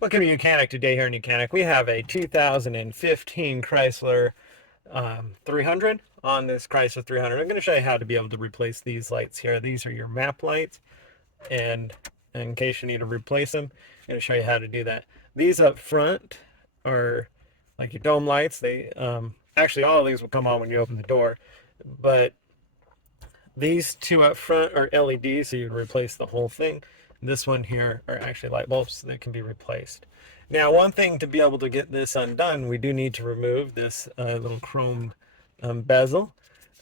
Welcome to Mechanic. Today here in Mechanic, we have a 2015 Chrysler 300 on this Chrysler 300. I'm going to show you how to be able to replace these lights here. These are your map lights, and in case you need to replace them, I'm going to show you how to do that. These up front are like your dome lights. They actually all of these will come on when you open the door, but these two up front are LEDs, so you replace the whole thing. This one here are actually light bulbs that can be replaced. Now, one thing to be able to get this undone, we do need to remove this little chrome bezel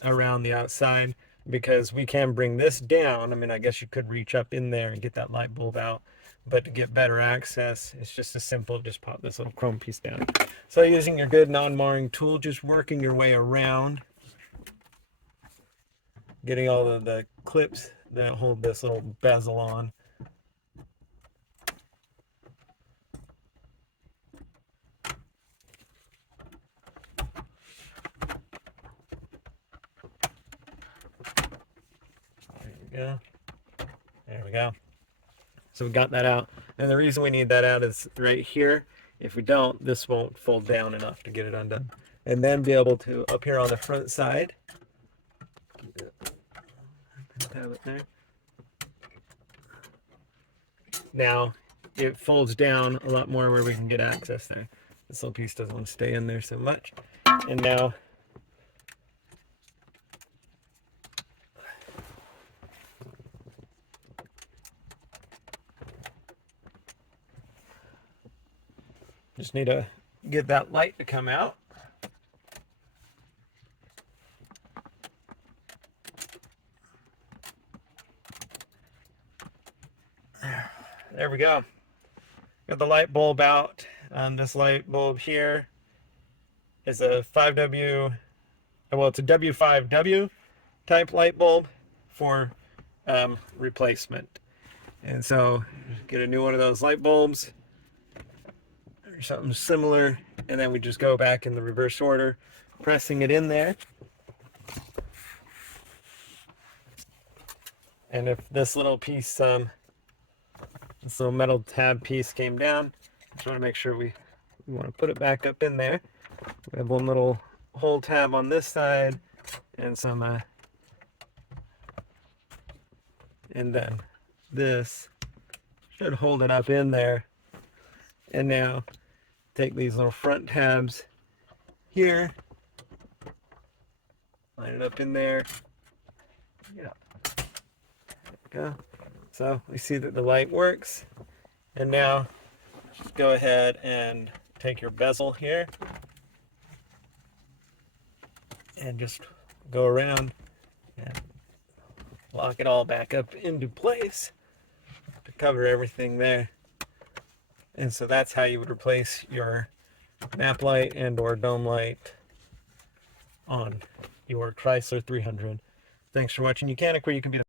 around the outside, because we can bring this down. I mean, I guess you could reach up in there and get that light bulb out, but to get better access, it's just as simple, just pop this little chrome piece down. So using your good non-marring tool, just working your way around, getting all of the clips that hold this little bezel on. There we go. So we got that out. And the reason we need that out is right here. If we don't, this won't fold down enough to get it undone. And then be able to, up here on the front side, have it there. Now it folds down a lot more where we can get access there. This little piece doesn't want to stay in there so much. And now just need to get that light to come out. There we go. Got the light bulb out. This light bulb here is a 5W, well, it's a W5W type light bulb for replacement. And so get a new one of those light bulbs or something similar, and then we just go back in the reverse order, pressing it in there. And if this little piece, this little metal tab piece came down, just want to make sure we want to put it back up in there. We have one little hole tab on this side, and some, and then this should hold it up in there. And now take these little front tabs here, line it up in there. Yeah. There we go. So we see that the light works. And now just go ahead and take your bezel here and just go around and lock it all back up into place to cover everything there. And so that's how you would replace your map light and or dome light on your Chrysler 300. Thanks for watching Mechanic, where you can be the